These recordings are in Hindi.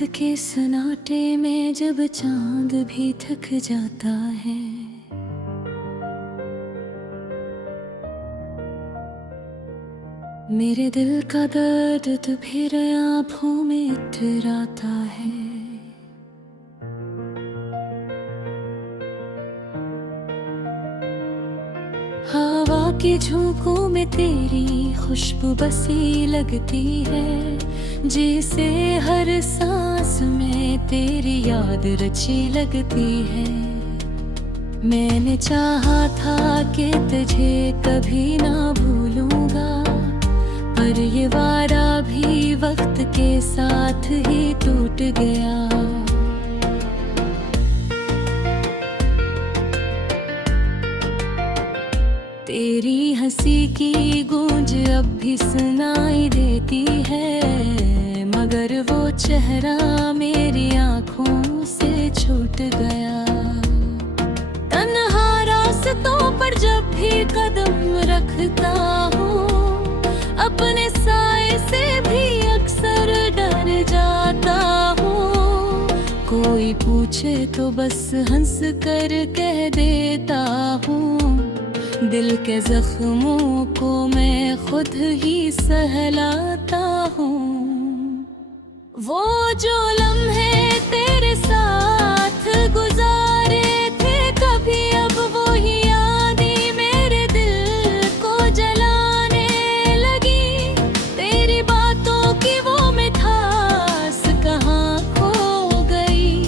रात के सन्नाटे में जब चांद भी थक जाता है, मेरे दिल का दर्द तो फिर आँखों में इतराता है। हवा के झोंकों में तेरी खुशबू बसी लगती है, जिसे हर सांस में तेरी याद रची लगती है। मैंने चाहा था कि तुझे कभी ना भूलूंगा, पर ये वादा भी वक्त के साथ ही टूट गया। तेरी हंसी की गूंज अब भी सुनाई देती है, मगर वो चेहरा मेरी आंखों से छूट गया। तन्हा रास्तों पर जब भी कदम रखता हूँ, अपने साए से भी अक्सर डर जाता हूँ। कोई पूछे तो बस हंस कर कह देता हूँ, दिल के जख्मों को मैं खुद ही सहलाता हूँ। वो जो लम्हे तेरे साथ गुजारे थे कभी, अब वो ही यादें मेरे दिल को जलाने लगी। तेरी बातों की वो मिठास कहाँ खो गई,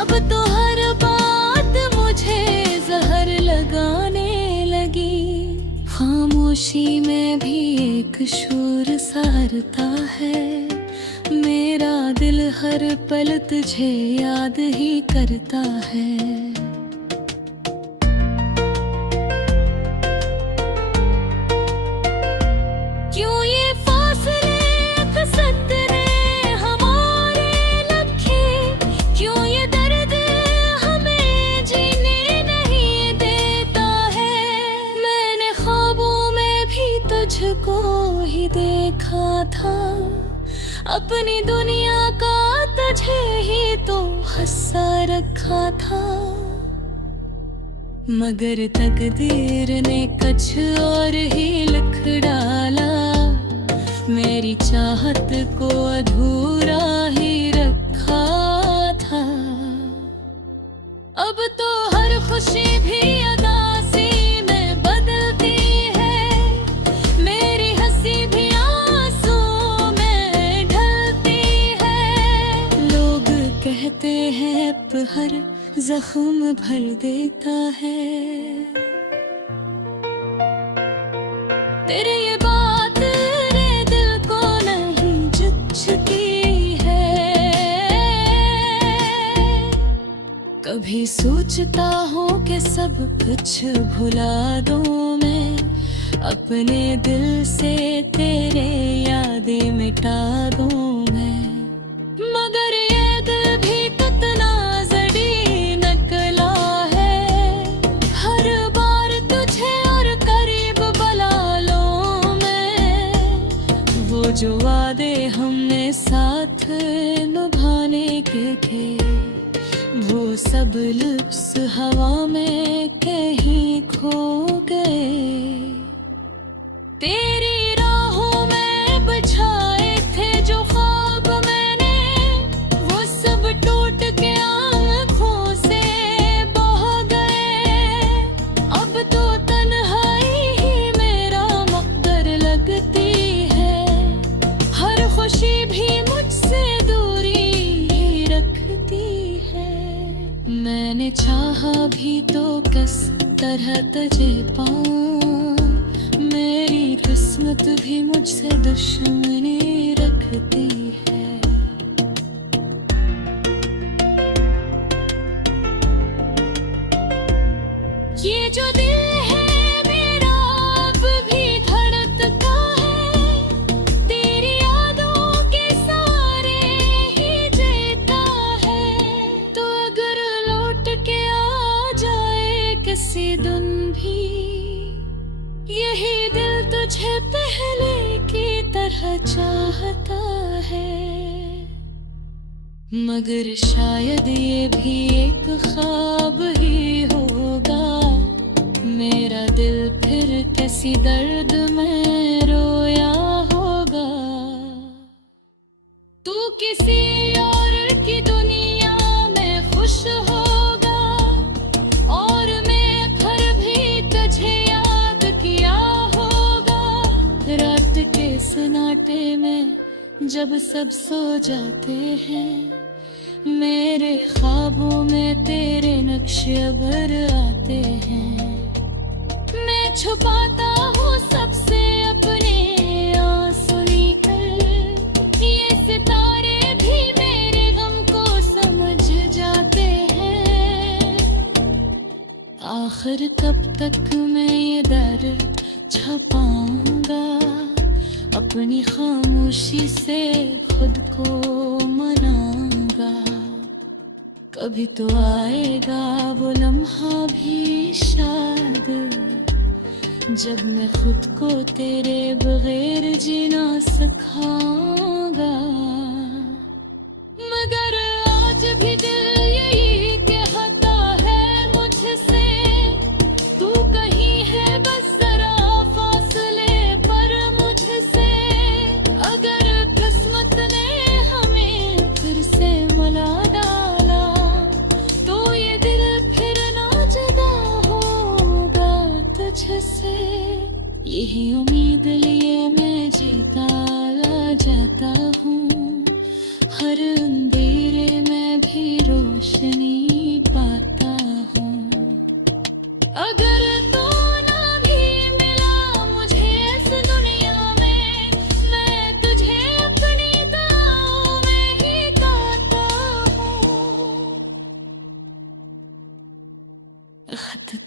अब तो हर बात मुझे जहर लगाने लगी। खामोशी में भी एक शोर सारता है, मेरा दिल हर पल तुझे याद ही करता है। क्यों ये फासले कसरत ने हमारे रखे, क्यों ये दर्द हमें जीने नहीं देता है। मैंने ख्वाबों में भी तुझको ही देखा था, अपनी दुनिया का तुझे ही तो हंसा रखा था। मगर तकदीर ने कुछ और ही लिख डाला, मेरी चाहत को अधूरा ही रखा था। अब तो हर खुशी भी उदासी में बदलती है, मेरी हंसी भी आंसू में ढलती है। लोग कहते हैं हर जख्म भर देता है, तेरे ये बात रे दिल को नहीं चुचकी है। कभी सोचता हूँ कि सब कुछ भुला दूँ मैं, अपने दिल से तेरे यादें मिटा दूँ मैं। मगर ये दिल भी कितना जड़ी नकला है, हर बार तुझे और करीब बुला लूं मैं। वो जो वादे हमने साथ निभाने के थे, वो सब लफ्ज़ हवा में कहीं खो गए। तेरी राहों में बिछाए थे जो ख्वाब मैंने, वो सब टूट के आँखों से बह गए। अब तो तन्हाई ही मेरा मकदर लगती है, हर खुशी भी मुझसे दूरी ही रखती है। मैंने चाहा भी तो किस तरह तुझे पाऊं, मेरी किस्मत भी मुझसे दुश्मनी रखती है। ये जो दिल है मेरा अब भी धड़कता है, तेरी यादों के सारे ही जीता है। तो अगर लौट के आ जाए किसी दिन भी, यही दिल तुझे पहले की तरह चाहता है। मगर शायद ये भी एक ख्वाब ही होगा। मेरा दिल फिर किसी दर्द में रोया होगा। तू किसी और की दुनिया में खुश होगा और मैं घर भी तुझे याद किया होगा। रात के सन्नाटे में जब सब सो जाते हैं, मेरे ख्वाबों में तेरे नक्शे भर आते हैं। मैं छुपाता हूँ सबसे अपने आंसू लेकर, ये सितारे भी मेरे गम को समझ जाते हैं। आखिर कब तक मैं ये दर्द छुपाऊंगा, अपनी खामोशी से खुद को मनाऊंगा। कभी तो आएगा वो लम्हा भी शायद, जब मैं खुद को तेरे बगैर जीना सिखाऊंगा। मगर आज भी दिल यही कहता है मुझसे, तू कहीं है बस जरा फासले पर मुझसे। अगर किस्मत ने हमें फिर से मिला डाला, तो ये दिल फिर ना जुदा होगा तुझसे। यही उम्मीद लिए मैं जीता जाता हूँ, हर अंधेरे में भी रोशनी पाता हूँ। अगर तो ना भी मिला मुझे इस दुनिया में, मैं तुझे अपनी दुआओं में ही गाता हूँ। खत